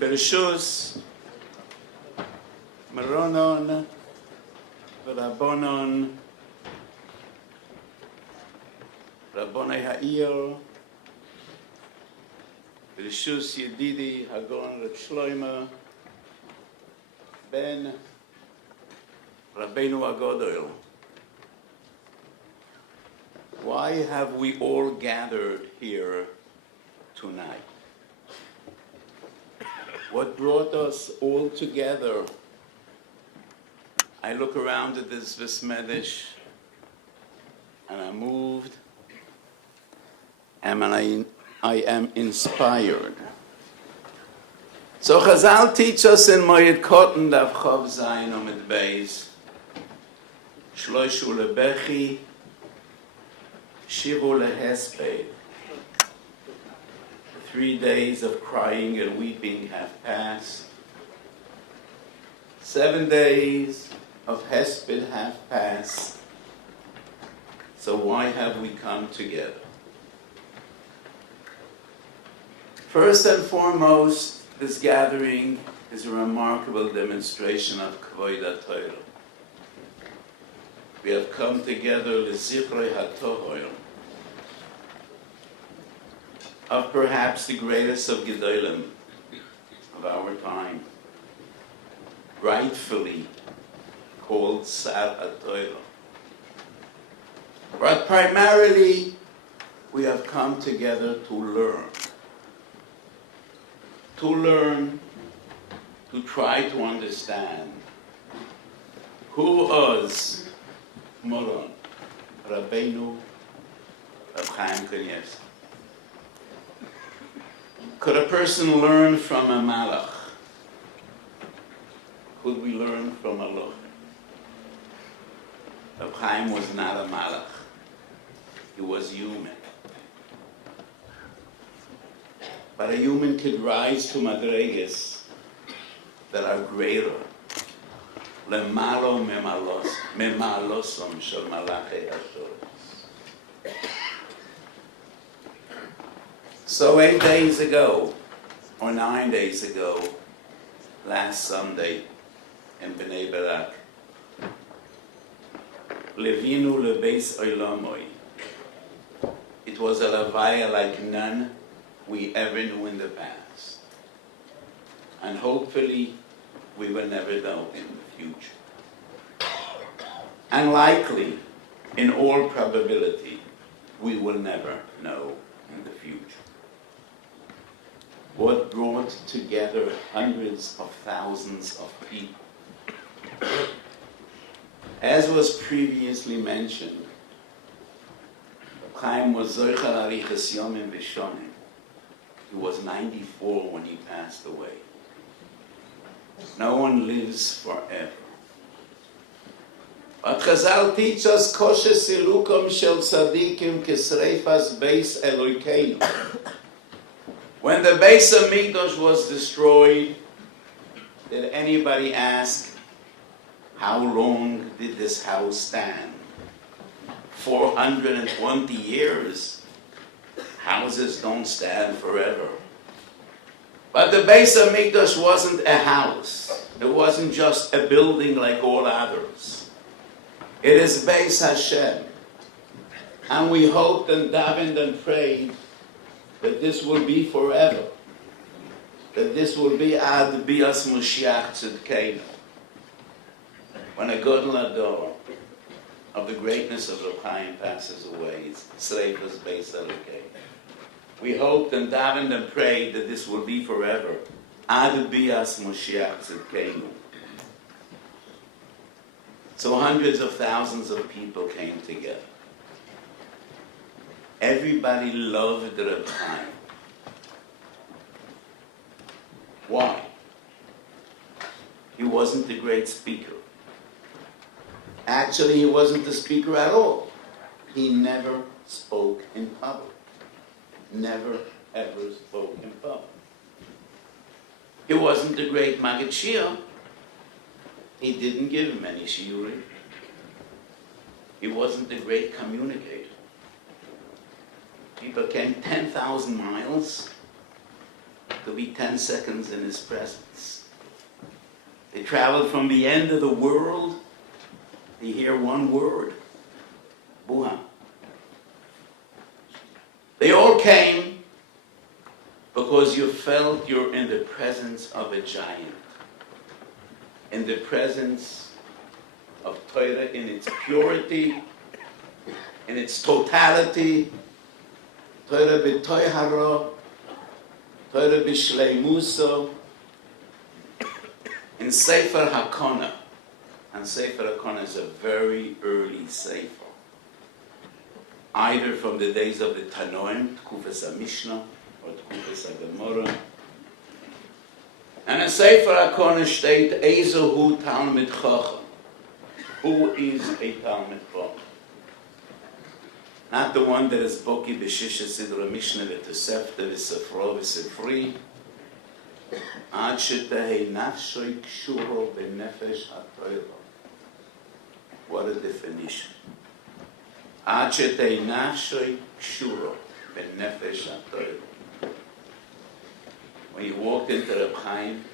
Bereshus, Maronon, Rabbonon, Rabbonai Ha'ir, Bereshus Yedidi, Hagon Reb Shloima, Ben Rabbeinu Agodol. Why have we all gathered here tonight? What brought us all together? I look around at this Vesmedish and I'm moved and I am inspired. So Chazal teach us in Moed Kotten Daf Chav Zayin Omid Beis Shloishu lebechi Shivu lehesped. 3 days of crying and weeping have passed. 7 days of Hesped have passed. So why have we come together? First and foremost, this gathering is a remarkable demonstration of Kvod HaTorah. We have come together l'zichrei HaTorah, of perhaps the greatest of Gedolim of our time, rightfully called Sar HaTorah. But primarily, we have come together to learn, to try to understand who was Maran, Rabbeinu Reb Chaim Kanievsky. Could a person learn from a malach? Could we learn from Allah? Reb Chaim was not a malach. He was human. But a human could rise to madreges that are greater. Lemalo memalosom shel malachei hashoros. So 8 days ago, or 9 days ago, last Sunday in Bnei Barak, Levinu lebeis olamoi. It was a levaya like none we ever knew in the past. And hopefully, we will never know in the future. And likely, in all probability, we will never know in the future. What brought together hundreds of thousands of people? As was previously mentioned, Chaim was Zoichar Arichas Yomim V'Shonim. He was 94 when he passed away. No one lives forever. But Chazal teach us kosher silukom shel tzadikim kesreifas beis Elokeinu. When the Beis Hamikdash was destroyed, did anybody ask, how long did this house stand? 420 years. Houses don't stand forever. But the Beis Hamikdash wasn't a house. It wasn't just a building like all others. It is Beis Hashem. And we hoped and davened and prayed that this will be forever. That this will be ad bias Moshiach Ztvk. When a Gadol Ador of the greatness of Reb Chaim passes away, it's Sreifas Beis Elokeinu. We hoped and davened and prayed that this will be forever. Ad bias Moshiach Ztvk. So hundreds of thousands of people came together. Everybody loved Reb Chaim. Why? He wasn't a great speaker. Actually, he wasn't a speaker at all. He never spoke in public. Never, ever spoke in public. He wasn't a great Maggid Shia. He didn't give many shiurim. He wasn't a great communicator. People came 10,000 miles to to be 10 seconds in his presence. They traveled from the end of the world to hear one word, Buha. They all came because you felt you're in the presence of a giant, in the presence of Torah in its purity, in its totality, Torah b'toihara, Torah b'shleimuso, in Sefer HaKona. And Sefer HaKona is a very early Sefer, either from the days of the Tanoim, Tkufas HaMishnah, or Tkufas HaGemara. And in Sefer HaKona steht, Ezohu Talmid Chacham. Who is a Talmid Chacham? Not the one that is Boki B'Shisha Sidra Mishnah V'Tosefta V'Sefro V'Sefri. Ad Shetehei Nafshoi Kshuro B'Nefesh HaTorah. What a definition. Ad Shetehei Nafshoi Kshuro B'Nefesh HaTorah. When you walked into Reb Chaim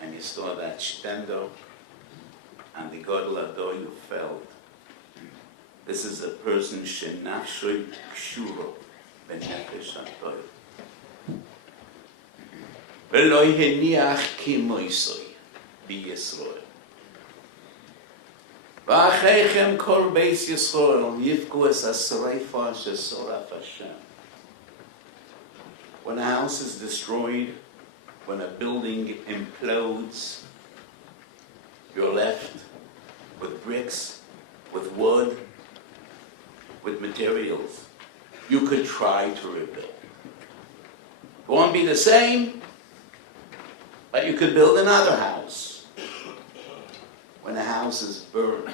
and you saw that shtendo and the Gadol Ador, you felt this is a person shenafshoi kshuro b'nefesh haTorah. V'lo heniach kimoisoi b'Yisrael. V'acheichem kol beis Yisrael yivku es asreifa shesoraf Hashem. When a house is destroyed, when a building implodes, you're left with bricks, with wood, with materials. You could try to rebuild. It won't be the same, but you could build another house. When a house is burned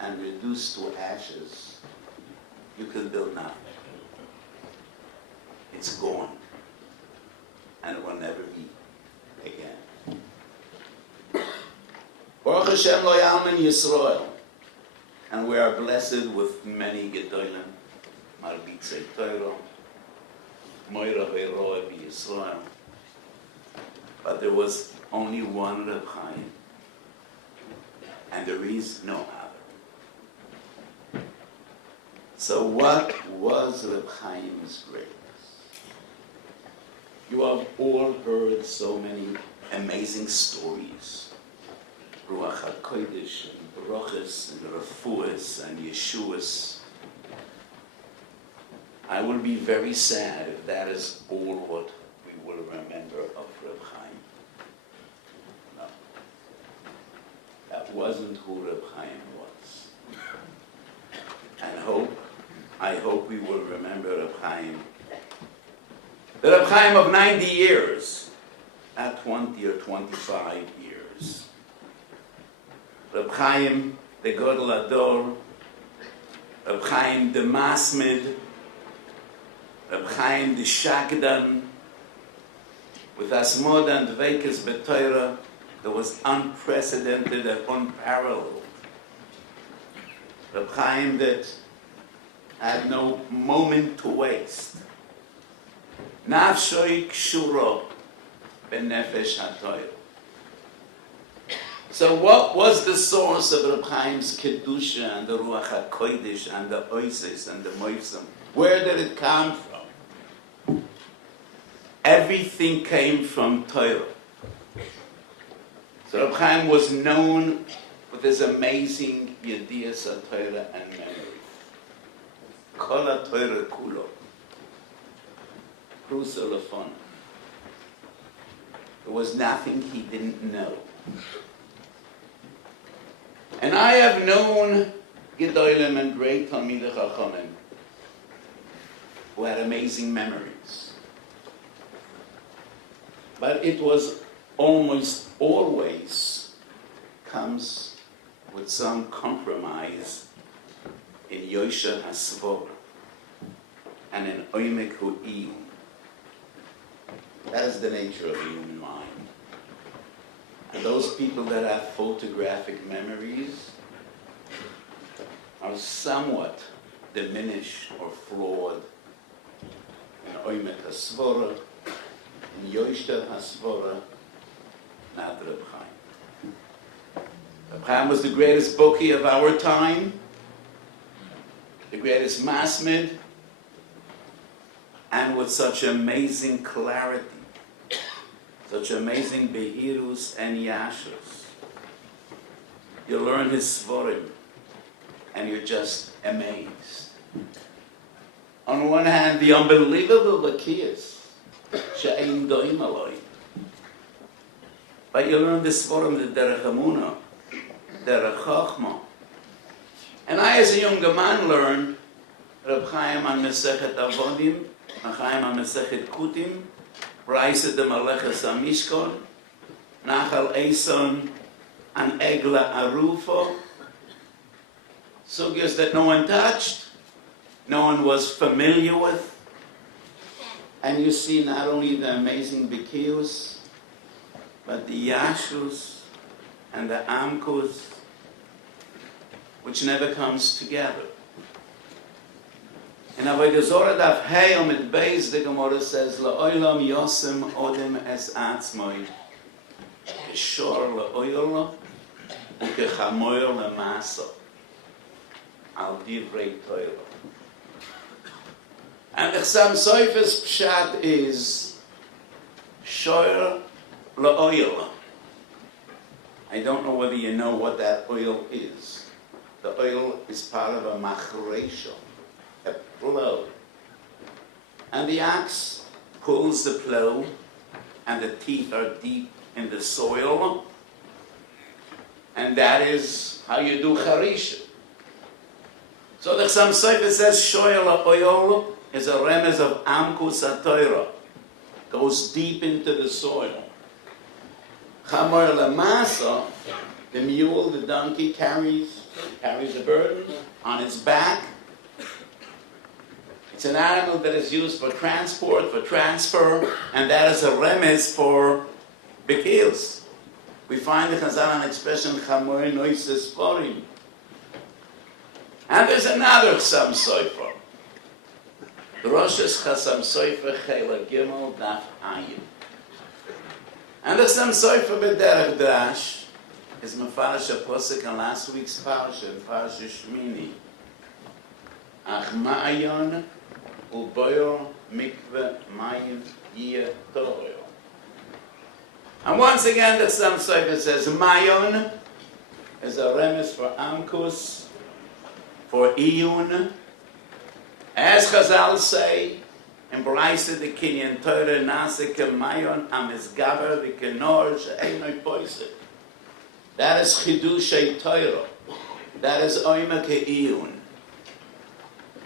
and reduced to ashes, you can build nothing. It's gone, and it will never be again. Baruch Hashem lo yalmin Yisrael. And we are blessed with many Gedolim, Marbitzei Torah, Moira Ve'roa B'Yisrael. But there was only one Reb Chaim, and there is no other. So what was Reb Chaim's greatness? You have all heard so many amazing stories. Ruach HaKodesh, and Baruchas, and Refuas, and Yeshuas. I will be very sad if that is all what we will remember of Reb Chaim. No. That wasn't who Reb Chaim was. And I hope we will remember Reb Chaim. The Reb Chaim of 90 years, not 20 or 25 years. Reb Chaim, the Gadol Ador, Reb Chaim, the Masmid, Reb Chaim, the Shakdan, with Asmod and Dveikes B'Torah, that was unprecedented and unparalleled. Reb Chaim that had no moment to waste. Nafshoi kshuro b'nefesh haTorah. So what was the source of Reb Chaim's Kedusha and the Ruach HaKodesh and the Oises and the Moisam? Where did it come from? Everything came from Torah. So Reb Chaim was known with his amazing Yediyas HaTorah and memory. Kol HaTorah kulo. There was nothing he didn't know. And I have known Gedolim and great Talmidei Chachamim who had amazing memories. But it was almost always comes with some compromise in Yosha HaSvor and in Oimek Hu'iyum. That is the nature of the human mind. And those people that have photographic memories are somewhat diminished or flawed in Oimet HaSvora in Yoshter Hasvora, not Reb Chaim. Reb Chaim was the greatest Boki of our time, the greatest Masmid, and with such amazing clarity, such amazing Behirus and Yashus. You learn his Svorim, and you're just amazed. On one hand, the unbelievable Lakiyas, She'ein Doim Aloi. But you learn the Svorim, the Derech Emunah, Derech Chochmah. And I, as a younger man, learned Reb Chaim on Mesechet Avodim, Reb Chaim on Mesechet Kutim, Reise de Maleches HaMishkon, Nachal Eison, and Egla Arufo. Sugyas that no one touched, no one was familiar with. And you see not only the amazing Bikiyus, but the Yashus and the Amkus, which never comes together. In Avodah Zorah Daf Hey Omid Beis, the Gemara says, La'olam Yosem Odem Es Atzmoi, Keshor La'olam, Ukechamoyer La'maso, Al Divrei Torah. And the Chassam Sofer's pshat is Shoyer La'olam. I don't know whether you know what that oil is. The oil is part of a machresha, a plow. And the axe pulls the plow, and the teeth are deep in the soil. And that is how you do charisha. So the Chassam Sofer says, Shoyer la'oil is a remez of Amkus HaTorah. Goes deep into the soil. Chamor Lamasa, the mule, the donkey, carries a burden on its back. It's an animal that is used for transport, for transfer, and that is a remez for bekils. We find the Chazal an expression, Chamor Noises Forim. And there's another Chassam Sofer. The Rosh is Chassam Sofer Chela Gimel Daf Ayin. And the Chassam Sofer B'derech Drash is Mefarish a Posek in last week's Parsha, in Parsha Shmini. Ach Ma'ayon Uboyo Mikveh Mayim Yeh Toyo. And once again, the Chassam Sofer says Mayon is a remes for Amkus, for Iyun. As Chazal say, in Braisa the Kinyan Torah Nase Kemayon Amizgaber the Kenor She'enoi Poisek. That is Chidushay Torah. That is Oima Ke'iyun.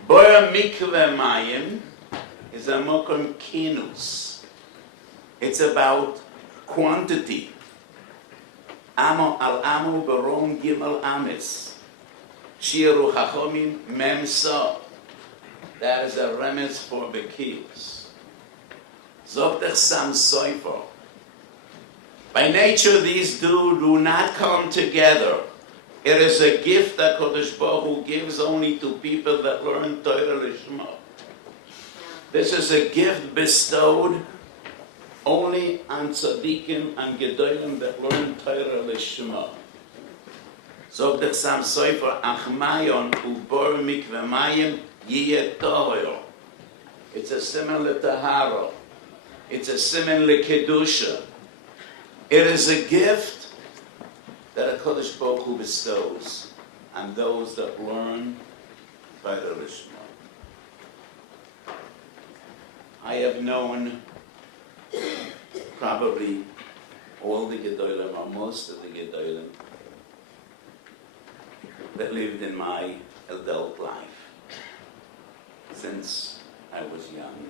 Boya Mikveh Mayim is a Mokum Kinus. It's about quantity. Amo al Amo Barom Gimel Amis. Shiru Chachomim Mem So. That is a remez for bekiyus. Zok the Chassam Sofer. By nature, these do not come together. It is a gift that Kodesh Baruch Hu gives only to people that learn Torah Lishma. This is a gift bestowed only on tzaddikim and gedolim that learn Torah Lishma. Zok the Chassam Sofer, Achmayon ubor mikveh mayim Yeh Tohor. It's a similar Tahara. It's a similar Kedusha. It is a gift that a Kodesh Baruch Hu bestows on those that learn by the Lishma. I have known probably all the Gedolim, or most of the Gedolim, that lived in my adult life since I was young.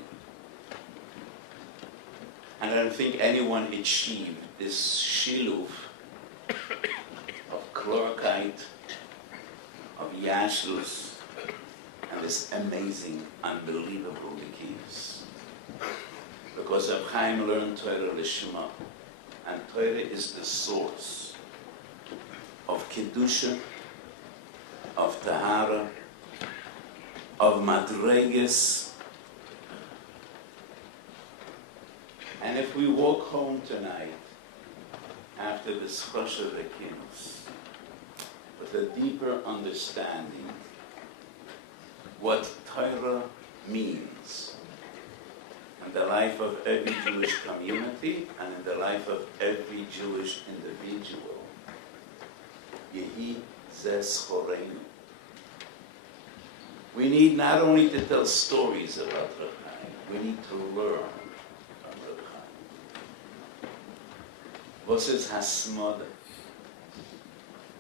And I don't think anyone achieved this shiluf of chlorokite, of yashlus, and this amazing, unbelievable nikiyus. Because Reb Chaim learned Torah Lishma, and Torah is the source of Kedusha, of Tahara, of Madreges, And if we walk home tonight, after this Choshev Ekinus, with a deeper understanding what Torah means in the life of every Jewish community and in the life of every Jewish individual, Yehi Zeh Schoreinu. We need not only to tell stories about Reb Chaim, we need to learn from Reb Chaim. What is Hasmoda?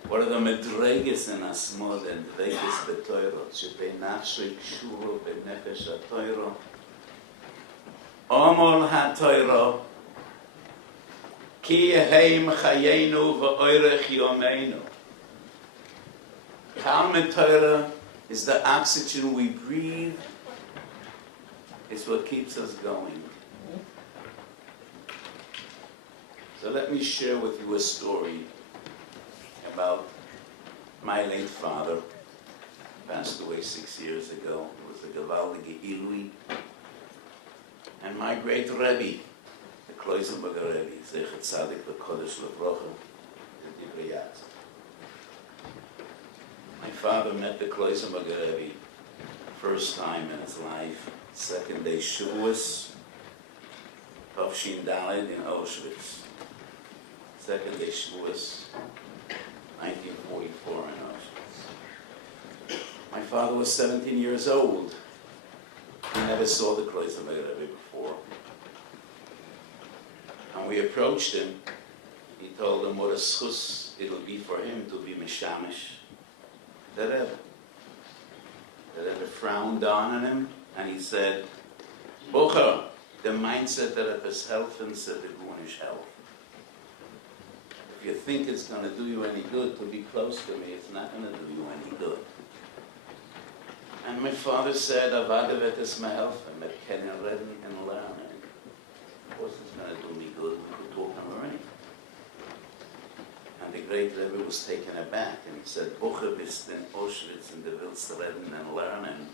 What are the medreges in Hasmoda and medreges b'Torah? Shebei nafsho kshuro b'nefesh ha'Torah. Omol ha'Torah ki yeheim chayenu v'oirech yomeinu. Talmud Torah is the oxygen we breathe. It's what keeps us going. So let me share with you a story about my late father. He passed away 6 years ago. He was a gewaldige Ilui. And my great Rebbe, the Kloisenberger Rebbe, Zecher Tzadik L'Kodesh L'Vrocha, the Divriyat. My father met the Kloisenberger Rebbe first time in his life, second day Shavuos, Tavshin Daled in Auschwitz. Second day Shavuos, 1944 in Auschwitz. My father was 17 years old. He never saw the Kloisenberger Rebbe before. And we approached him. He told him what a schus it'll be for him to be Mishamish the Rebbe. The Rebbe frowned down on him and he said, Bocher, the mindset that it is health and said the Gunish health. If you think it's going to do you any good to be close to me, it's not going to do you any good. And my father said, Avada vetes mehelfen, met kennen reden and learning. Of course it's going to do me good, we could talk and learn. And the great Rebbe was taken aback and he said, Bocher bist in Auschwitz and the willst reden and learning.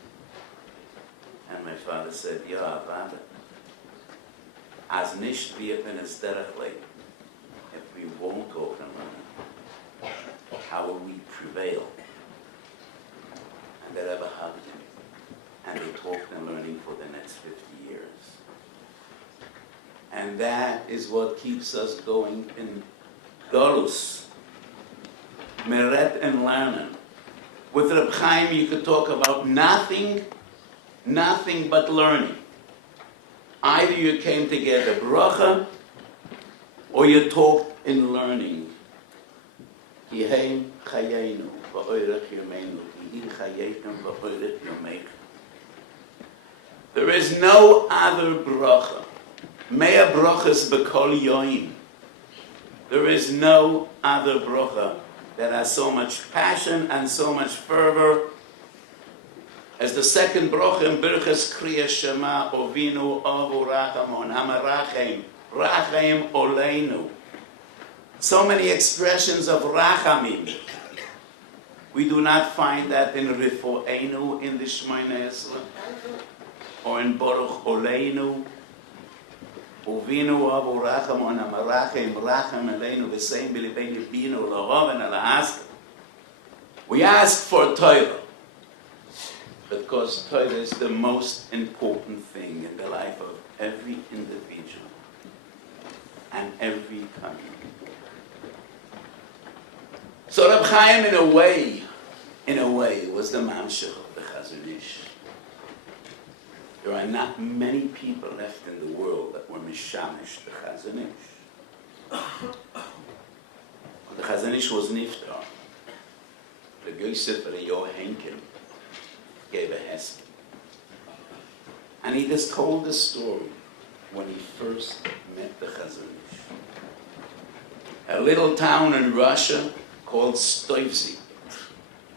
And my father said, Ja, Avada. As nicht wird in es derech leben. If we won't talk and learn, how will we prevail? And the Rebbe hugged him. And they talked and learning for the next 50 years. And that is what keeps us going in Golus. Meret and learning. With Reb Chaim you could talk about nothing but learning. Either you came to get a bracha, or you talk in learning. Yeheim chayenu v'oirech yomeinu. Yehi chayeitem v'oirech yomeich. There is no other bracha. Mea brachas b'kol yoim. There is no other bracha that has so much passion and so much fervor as the second bracha in Birchas Kriya Shema Ovinu Avu Rachamon Hamarachem Rachem Oleinu. So many expressions of Rachamim. We do not find that in Rifoeinu in the Shemona Esra or in Baruch Oleinu. Uvinu Avu Rachamon Hamarachem Rachem Oleinu V'seim B'libeinu Binu L'Rov and L'Ask. We ask for Torah. Because Torah is the most important thing in the life of every individual and every community. So Reb Chaim, in a way, was the mamshech of the Chazon Ish. There are not many people left in the world that were mishamish the Chazon Ish. When the Chazon Ish was niftar, the Yosef Reyo Henkel gave a Hesped. And he just told the story when he first met the Chazon Ish. A little town in Russia called Ztvk.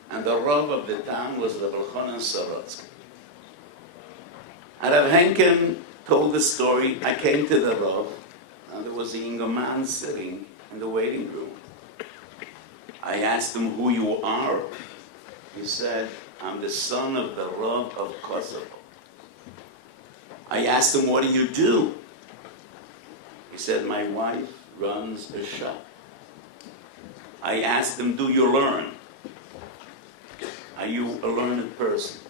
And the Rav of the town was Rav Elchanan Sorotsky. And Rav Henken told the story. I came to the Rav, and there was a younger man sitting in the waiting room. I asked him who you are. He said, I'm the son of the Rav of Kosovo. I asked him, what do you do? said, my wife runs a shop. I asked him, do you learn? Are you a learned person?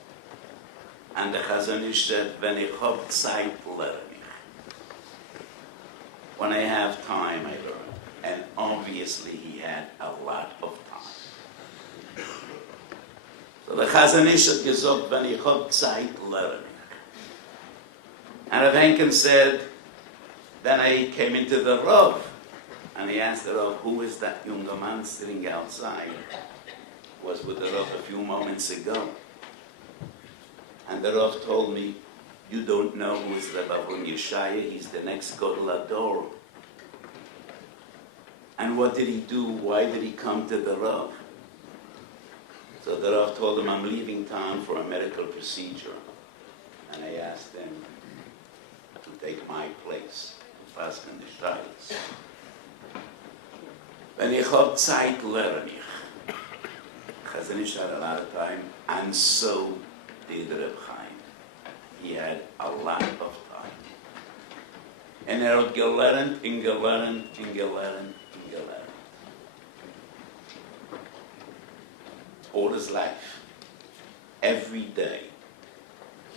And the Chazon Ish said, wenn ich hab Zeit, lerne ich. When I have time, I learn. And obviously he had a lot of time. So the Chazon Ish had gesagt, wenn ich hab Zeit, lerne ich. And Rav Henkin said, then I came into the Rav, and he asked the Rav, who is that young man sitting outside? Was with the Rav a few moments ago. And the Rav told me, you don't know who is the Rav Yeshaya, he's the next Gadol Ador. And what did he do? Why did he come to the Rav? So the Rav told him, I'm leaving town for a medical procedure. And I asked him to take my place. Fast in the Shlit. Wenn ich hab Zeit, lerne ich. Chazon Ish had a lot of time, and so did Reb Chaim. He had a lot of time. And er hat gelernt, and gelernt, and gelernt, and gelernt. All his life. Every day.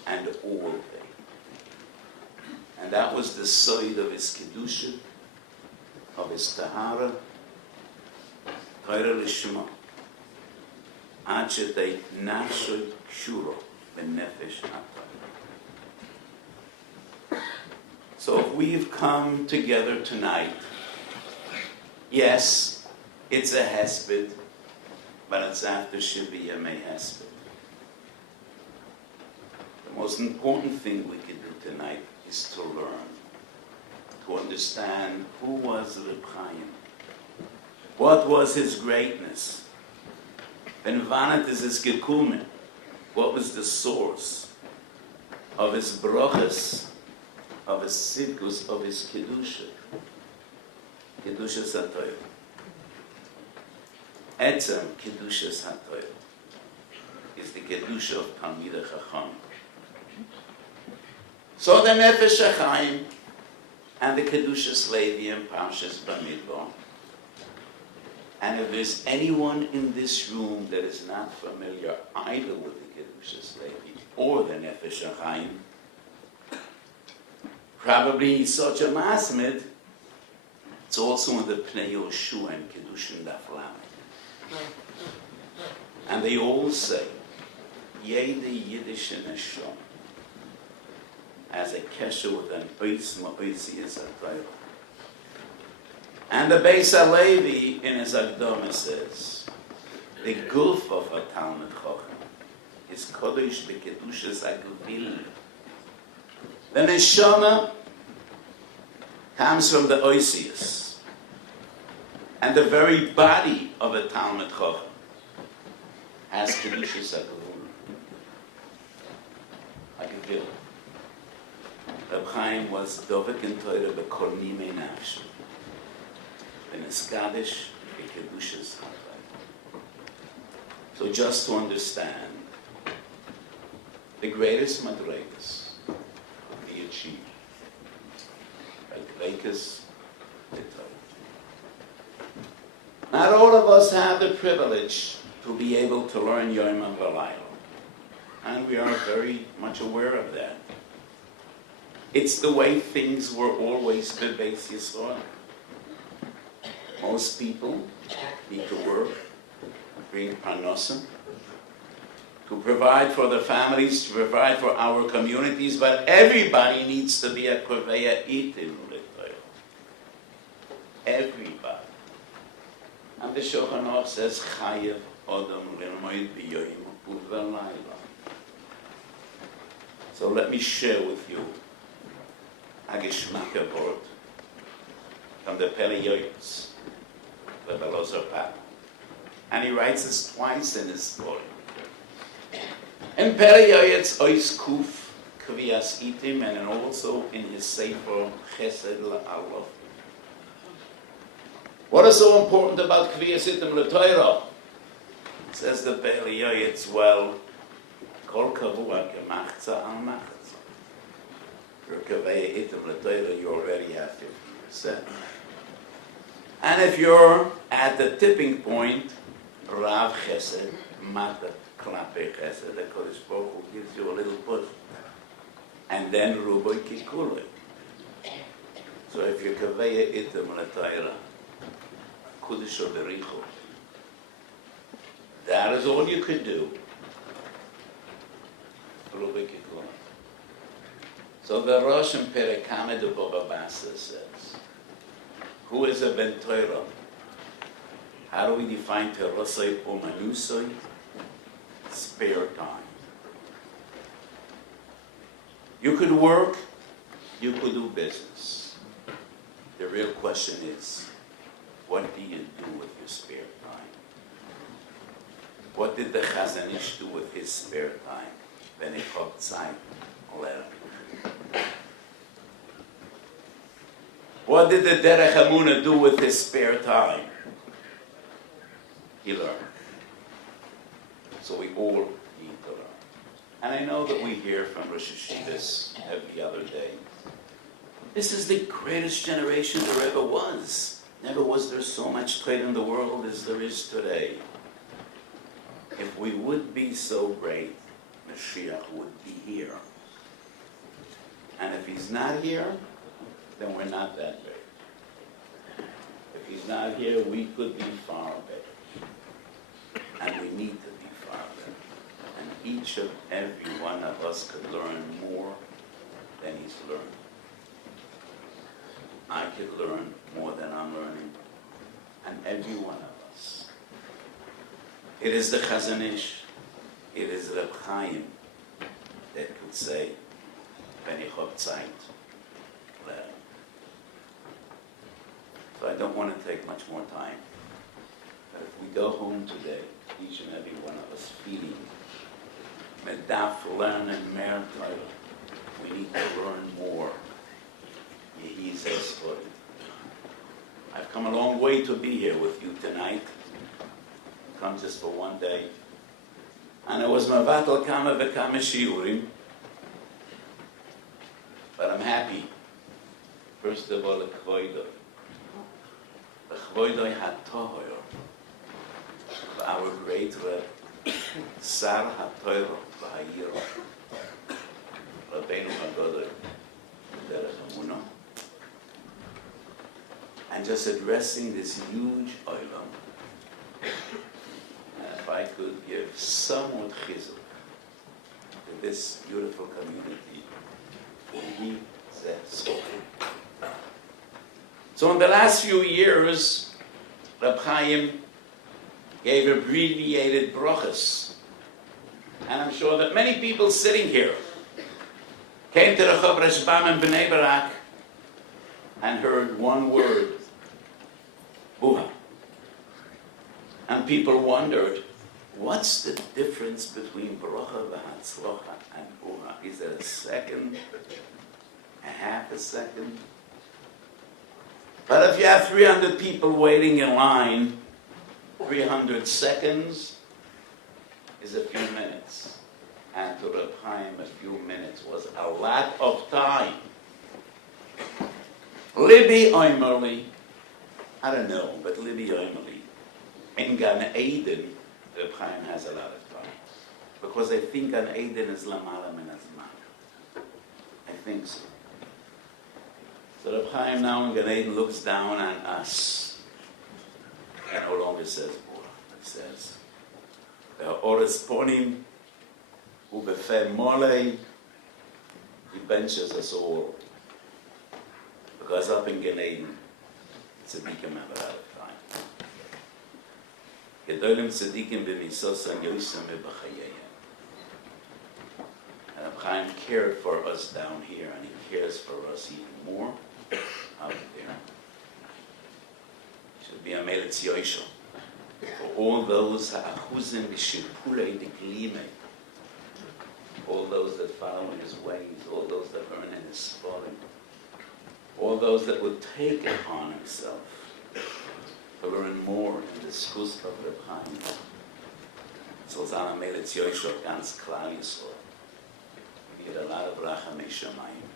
And all day. And that was the side of his Kedusha, of his Tahara, Torah Lishma. Ad shetei nafsho kshuro b'nefesh ha'Torah. So if we've come together tonight, yes, it's a Hesped, but it's after Shiva Yemei Hesped. The most important thing we can do tonight is to learn, to understand who was Reb Chaim, what was his greatness, and wann is his gekumen, what was the source of his brachas, of his tzidkus, of his kedusha, kedusha satoyah, etzem kedusha satoyah, is the kedusha of Talmidei Chacham. So the Nefesh Chaim and the Kedushas Levi and Parshas Bamidbar. And if there's anyone in this room that is not familiar either with the Kedushas Levi or the Nefesh Chaim, probably he's such a masmid, it's also in the Pnei Yoshua and Kedushin Daf Lamed. And they all say, Yede Yiddish Neshama as a kesher with an oitz ma'oitzi is a Torah. And the Beis HaLevi in his Akdama says, the gulf of a Talmud Chacham is kodesh b'kedushas agvil. The neshama comes from the oisius, and the very body of a Talmud Chacham has kedushas agvil. Agvil. Reb Chaim was dovek in Torah b'kol nimei nafsho, v'neskadish b'kedushas ha'Torah. So just to understand, the greatest madreikas be achieved by dreikas b'Torah. Not all of us have the privilege to be able to learn Yom V'Layla, and we are very much aware of that. It's the way things were always b'Beis Yisrael. Most people need to work, bring parnosim, to provide for their families, to provide for our communities, but everybody needs to be a korveya itim l'Torah. Everybody. And the Shulchan Aruch says, Chayev Adam l'moed b'yoyim u'v'layla. So let me share with you a geschmack word from the Pele Yoyos, the Belozar Papa. And he writes this twice in his story. In Pele Yoyos Ois Kuf Kvias Itim, and also in his Sefer Chesed La'alof. What is so important about Kvias Itim L'Torah? Says the Pele Yoyos, well, Kol Kavua K'machza Al Machza. For Kavaya Itim L'Torah, you already have 50 years. said. And if you're at the tipping point, Rav Chesed, Mata Klape Chesed, the Kodesh Baruch Hu gives you a little push. And then Ruboy Kikuloi. So if you kaveya item l'tayra, Kodesh Bericho, that is all you could do. Ruboy Kikuloi. So the Rosh and Perekame de Baba Bassa says, who is a Ben Torah? How do we define Terosai Omanusoi? Spare time. You could work, you could do business. The real question is, what do you do with your spare time? What did the Chazon Ish do with his spare time? When he got Zeit, learn. What did the Derech Hamuna do with his spare time? He learned. So we all need to learn. And I know that we hear from Rosh Hashivas every other day. This is the greatest generation there ever was. Never was there so much trade in the world as there is today. If we would be so great, Mashiach would be here. And if he's not here, then we're not that great. If he's not here, we could be far better. And we need to be far better. And each of every one of us could learn more than he's learned. I could learn more than I'm learning. And every one of us. It is the Chazon Ish, it is Reb Chaim that could say, wenn ich hab Zeit, learn. So I don't want to take much more time. But if we go home today, each and every one of us feeling medaf learn and mer Torah, we need to learn more. Yehi Zespod. I've come a long way to be here with you tonight. Come just for one day. And I was mavatal kama v'kama shiurim. But I'm happy. First of all, l'chvoido. L'chvoido ha'tohor. Our great Reb, Sar ha'tohor v'ha'yiro. Rabbeinu HaGodol, Derech Hamuno. And just addressing this huge oilam. If I could give somewhat chizuk to this beautiful community, he said so. So in the last few years, Reb Chaim gave abbreviated brachas. And I'm sure that many people sitting here came to the Chav Reshbam in Bnei Barak and heard one word, Buha. And people wondered, what's the difference between Bracha v'Hatzlacha and Buha? Is it a second, a half a second? But if you have 300 people waiting in line, 300 seconds is a few minutes. And to Reb Chaim, a few minutes was a lot of time. Libby Oimerly, I don't know, but Libby Oimerly, in Gan Eden, Reb Chaim has a lot of time. Because I think Gan Eden is Lamala Min Azman. I think so. So Reb Chaim now in Gan Eden looks down on us and no longer says, he says, Ores Ponim, Ubefe Molei, he benches us all. Because up in Gan Eden, Tzadikim have a lot of time. Gedolim Tzadikim b'misos and Yosem b'chayeyim. And Reb Chaim cared for us down here, and he cares for us even more out there. Should be a Melitz Yoshel. For all those ha'achuzim b'shirpulei deklime, all those that follow in his ways, all those that learn in his spelling, all those that would take it upon himself to learn more in the schools of Reb Chaim. So Zana Melitz Yoshel ganz Klal Yisrael. We get a lot of rachamei shamayim.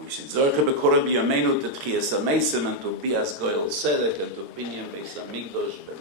We should zorke bekorah b'yameinu to tchias hamesim and to pias goyel sedek and to pinyan beis hamikdash ben